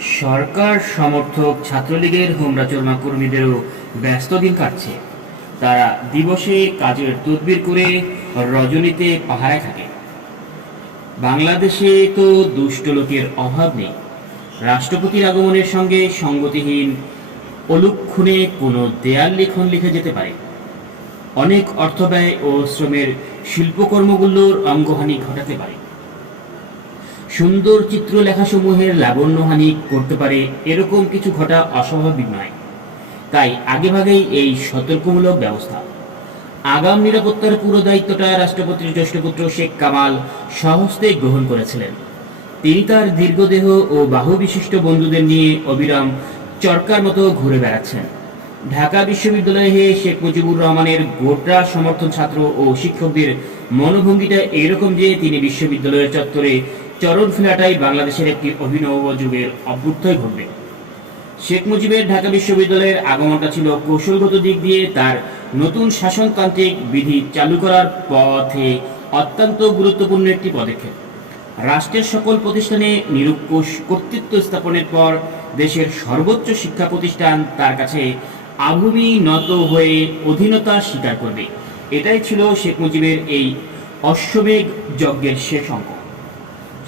সরকার, সমর্থক, ছাত্রলীগের হোমরাচরমা কর্মীদেরও ব্যস্ত দিন কাটছে। তারা দিবসে কাজের তদবির করে রজনীতে পাহারায় থাকে। বাংলাদেশে তো দুষ্ট লোকের অভাব নেই। রাষ্ট্রপতির আগমনের সঙ্গে সঙ্গতিহীন অলুক্ষণে কোনো দেয়াল লিখন লিখে যেতে পারে। অনেক অর্থ ব্যয় ও শ্রমের শিল্পকর্মগুলোর অঙ্গহানি ঘটাতে পারে। সুন্দর চিত্রলেখাসমূহের লাবণ্যহানি করতে পারে এরকম কিছু ঘটা অস্বাভাবিক নয়। তাই আগেভাগেই এই সতর্কমূলক ব্যবস্থা। আগাম নিরাপত্তার পুরো দায়িত্বটা রাষ্ট্রপতির জ্যেষ্ঠপুত্র শেখ কামাল সহস্তে গ্রহণ করেছিলেন। তিনি তার দীর্ঘদেহ ও বাহু বিশিষ্ট বন্ধুদের নিয়ে অবিরাম চরকার মতো ঘুরে বেড়াচ্ছেন। ঢাকা বিশ্ববিদ্যালয়ে শেখ মুজিবুর রহমানের গোটা সমর্থন ছাত্র ও শিক্ষকদের মনোভঙ্গিটা এরকম যে তিনি বিশ্ববিদ্যালয়ের চত্বরে চরণ ফেলাটাই বাংলাদেশের একটি অভিনব যুগের অভ্যুত্থয় ঘটবে। শেখ মুজিবের ঢাকা বিশ্ববিদ্যালয়ের আগমনটা ছিল কৌশলগত দিক দিয়ে তার নতুন শাসনতান্ত্রিক বিধি চালু করার পথে অত্যন্ত গুরুত্বপূর্ণ একটি পদক্ষেপ। রাষ্ট্রের সকল প্রতিষ্ঠানে নিরঙ্কুশ কর্তৃত্ব স্থাপনের পর দেশের সর্বোচ্চ শিক্ষা প্রতিষ্ঠান তার কাছে আভূমি নত হয়ে অধীনতা স্বীকার করবে। এটাই ছিল শেখ মুজিবের এই অশ্বমেঘ যজ্ঞের শেষ অঙ্ক।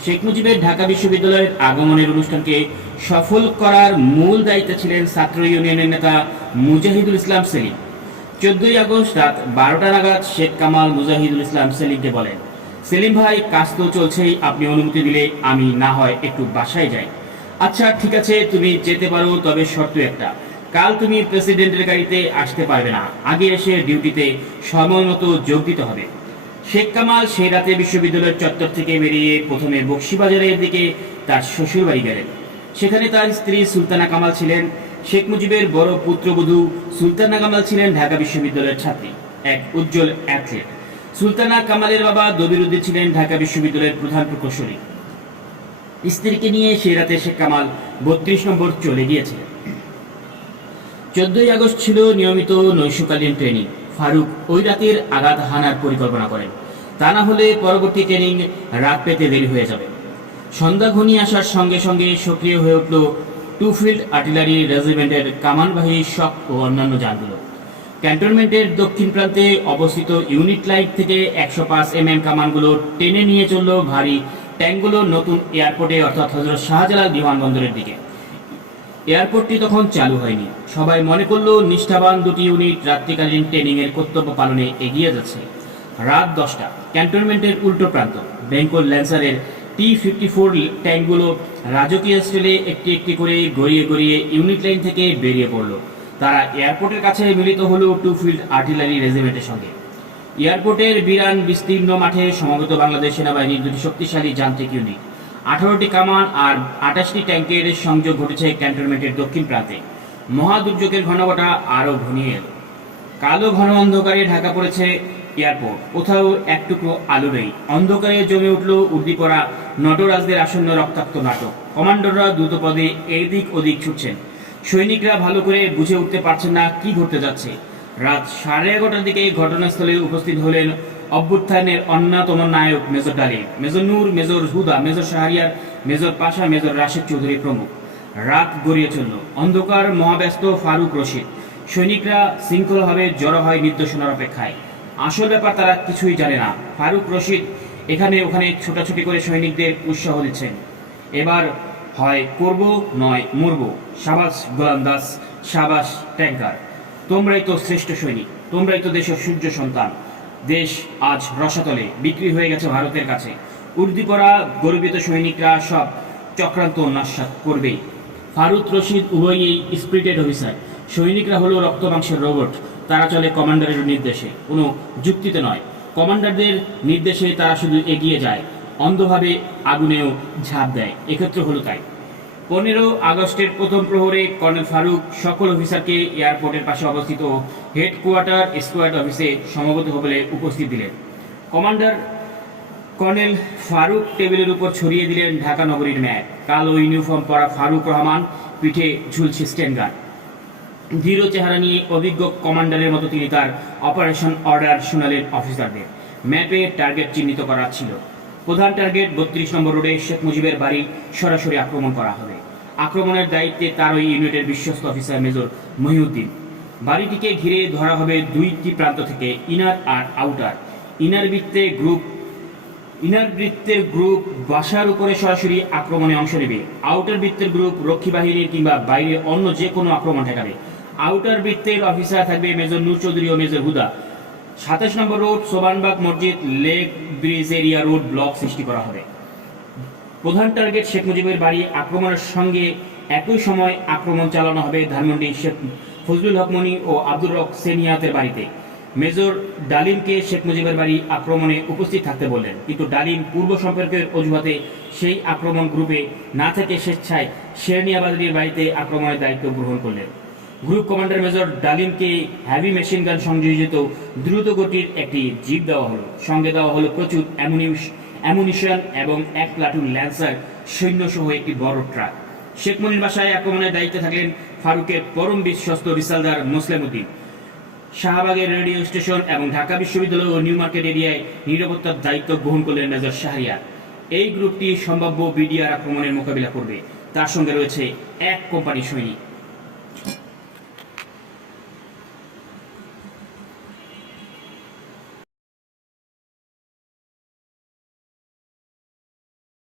শেখ মুজিবের ঢাকা বিশ্ববিদ্যালয়ের আগমনের অনুষ্ঠানকে সফল করার মূল দায়িত্বে ছিলেন ছাত্র ইউনিয়নের নেতা মুজাহিদুল ইসলাম সেলিম। চোদ্দই আগস্ট রাত বারোটা নাগাদ শেখ কামাল মুজাহিদুল ইসলাম সেলিমকে বলেন, সেলিম ভাই, কাজ তো চলছেই, আপনি অনুমতি দিলে আমি না হয় একটু বাসায় যাই। আচ্ছা ঠিক আছে, তুমি যেতে পারো, তবে শর্ত একটা, কাল তুমি প্রেসিডেন্টের গাড়িতে আসতে পারবে না। আগে এসে ডিউটিতে সময় মতো যোগ দিতে হবে। শেখ কামাল সেই রাতে বিশ্ববিদ্যালয়ের চত্বর থেকে বেরিয়ে প্রথমে বক্সিবাজারের দিকে তার শ্বশুর বাড়ি গেলেন। সেখানে তার স্ত্রী সুলতানা কামাল ছিলেন। শেখ মুজিবের বড় পুত্রবধূ সুলতানা কামাল ছিলেন ঢাকা বিশ্ববিদ্যালয়ের ছাত্রী, এক উজ্জ্বল অ্যাথলেট। সুলতানা কামালের বাবা দবিরুদ্দিন ছিলেন ঢাকা বিশ্ববিদ্যালয়ের প্রধান প্রকৌশলী। স্ত্রীকে নিয়ে সেই রাতে শেখ কামাল বত্রিশ নম্বর চলে গিয়েছিলেন। চোদ্দই আগস্ট ছিল নিয়মিত নৈশকালীন ট্রেনিং। ফারুক ওই রাতের আঘাত হানার পরিকল্পনা করেন। তা না হলে পরবর্তী ট্রেনিং রাত পেতে দেরি হয়ে যাবে। সন্ধ্যা ঘনিয়ে আসার সঙ্গে সঙ্গে সক্রিয় হয়ে উঠল টু ফিল্ড আর্টিলারি রেজিমেন্টের কামানবাহী শক ও অন্যান্য যানগুলো। ক্যান্টনমেন্টের দক্ষিণ প্রান্তে অবস্থিত ইউনিট লাইট থেকে একশো পাঁচ এম এম কামানগুলো টেনে নিয়ে চলল ভারী ট্যাঙ্কগুলো নতুন এয়ারপোর্টে অর্থাৎ হজরত শাহজালাল বিমানবন্দরের দিকে। এয়ারপোর্টটি তখন চালু হয়নি। সবাই মনে করল নিষ্ঠাবান দুটি ইউনিট রাত্রিকালীন ট্রেনিং এর কর্তব্য পালনে এগিয়ে যাচ্ছে। রাত দশটা। ক্যান্টনমেন্টের উল্টো প্রান্ত। বেঙ্গল ল্যান্সারের টি ফিফটি ফোর ট্যাঙ্কগুলো রাজকীয় স্টেলে একটি একটি করে গড়িয়ে গড়িয়ে ইউনিট লাইন থেকে বেরিয়ে পড়ল। তারা এয়ারপোর্টের কাছে মিলিত হলো টু ফিল্ড আর্টিলারি রেজিমেন্টের সঙ্গে। এয়ারপোর্টের বিরান বিস্তীর্ণ মাঠে সমবেত বাংলাদেশ সেনাবাহিনীর দুটি শক্তিশালী যান্ত্রিক ইউনিট। আঠারোটি কামান আর আঠাশটি ট্যাঙ্কের সংযোগ ঘটেছে ক্যান্টনমেন্টের দক্ষিণ প্রান্তে। মহাদুর্যোগের ঘনঘটা আরও ঘনিয়ে এলো। কালো ঘন অন্ধকারে ঢাকা পড়েছে এয়ারপোর্ট। কোথাও এক টুকরো আলো নেই। অন্ধকারে জমে উঠল উর্দিপড়া নটরাজদের আসন্ন রক্তাক্ত নাটক। কমান্ডোররা দ্রুত পদে এদিক ওদিক ছুটছেন। সৈনিকরা ভালো করে বুঝে উঠতে পারছেন না কি ঘটতে যাচ্ছে। রাত সাড়ে এগারোটার দিকে ঘটনাস্থলে উপস্থিত হলেন অভ্যুত্থানের অন্যতম নায়ক major Dalim. Major Nur, major Huda, major Shahriar, major Pasha, major Rashed Chowdhury প্রমুখ। রাত গড়িয়ে চলল। অন্ধকার, মহাব্যস্ত ফারুক রশিদ। সৈনিকরা শৃঙ্খলভাবে জড়ো হয় নির্দেশনার অপেক্ষায়। আসল ব্যাপার তারা কিছুই জানে না। ফারুক রশিদ এখানে ওখানে ছোটাছুটি করে সৈনিকদের উৎসাহ দিচ্ছেন। এবার হয় করব নয় মরব। সাবাস গোলাম দাস, সাবাস ট্যাঙ্কার তোমরাই তো শ্রেষ্ঠ সৈনিক, তোমরাই তো দেশের সূর্য সন্তান। দেশ আজ রসাতলে, বিক্রি হয়ে গেছে ভারতের কাছে। উর্দি উর্দিপরা, গর্বিত সৈনিকরা সব চক্রান্ত নস্বাত করবেই। ফারুক রশিদ উভয়ই স্পিরিটেড অফিসার সৈনিকরা হলো রক্ত মাংসের রোবট তারা চলে কমান্ডারের নির্দেশে। কোনো যুক্তিতে নয়। কমান্ডারদের নির্দেশে তারা শুধু এগিয়ে যায়, অন্ধভাবে আগুনেও ঝাঁপ দেয়। এক্ষেত্রে হলো তাই। পনেরো আগস্টের প্রথম প্রহরে কর্নেল ফারুক সকল অফিসারকে এয়ারপোর্টের পাশে অবস্থিত হেডকোয়ার্টার স্কোয়াড অফিসে সমবেত হবলে উপস্থিত দিলেন। কমান্ডার কর্নেল ফারুক টেবিলের উপর ছড়িয়ে দিলেন ঢাকা নগরীর ম্যাপ কালো ইউনিফর্ম পরা ফারুক রহমান, পিঠে ঝুলছে স্ট্যান্ড গান দৃঢ় চেহারা নিয়ে অভিজ্ঞ কমান্ডারের মতো তিনি তার অপারেশন অর্ডার শোনালেন অফিসারদের ম্যাপে টার্গেট চিহ্নিত করা ছিল। প্রধান টার্গেট বত্রিশ নম্বর রোডে শেখ মুজিবের বাড়ি সরাসরি আক্রমণ করা হবে। আক্রমণের দায়িত্বে তার ওই ইউনিটের বিশ্বস্ত অফিসার মেজর মহিউদ্দিন। বাড়িটিকে ঘিরে ধরা হবে দুইটি প্রান্ত থেকে, ইনার আর আউটার। ইনার বৃত্তে গ্রুপ, ইনার বৃত্তের গ্রুপ বাসার উপরে সরাসরি আক্রমণে অংশ নেবে। আউটার বৃত্তের গ্রুপ রক্ষী বাহিনীর কিংবা বাইরে অন্য যে কোনো আক্রমণ ঠেকাবে। আউটার বৃত্তের অফিসার থাকবে মেজর নূর চৌধুরী ও মেজর হুদা। সাতাশ নম্বর রোড, সোবানবাগ মসজিদ, lake bridge area road block সৃষ্টি করা হবে। প্রধান টার্গেট শেখ মুজিবের বাড়ি আক্রমণের সঙ্গে একই সময় আক্রমণ চালানো হবে ধানমন্ডি শেখ ফজলুল হক মনি ও আব্দুর রক সেনিয়াতের বাড়িতে। মেজর ডালিমকে শেখ মুজিবের বাড়ি আক্রমণে উপস্থিত থাকতে বললেন। কিন্তু ডালিম পূর্ব সম্পর্কের অজুহাতে সেই আক্রমণ গ্রুপে না থেকে স্বেচ্ছায় শেরনিয়াবাদীর বাড়িতে আক্রমণের দায়িত্ব গ্রহণ করলেন। গ্রুপ কমান্ডার মেজর ডালিমকে হ্যাভি মেশিন গান সংযোজিত দ্রুত গতির একটি জিপ দেওয়া হলো। সঙ্গে দেওয়া হলো প্রচুর অ্যামুনিশ অ্যামুনিশন এবং এক প্লাটুন ল্যান্সার সৈন্যসহ একটি বড় ট্রাক শেখ মনির বাসায় আক্রমণের দায়িত্বে থাকলেন ফারুকের পরম বিশ্বস্ত রিসালদার মোসলেম উদ্দিন শাহবাগের রেডিও স্টেশন এবং ঢাকা বিশ্ববিদ্যালয় ও নিউ মার্কেট এরিয়ায় নিরাপত্তার দায়িত্ব গ্রহণ করলেন মেজর শাহরিয়ার। এই গ্রুপটি সম্ভাব্য বিডিআর আক্রমণের মোকাবিলা করবে। তার সঙ্গে রয়েছে এক কোম্পানি সৈনিক।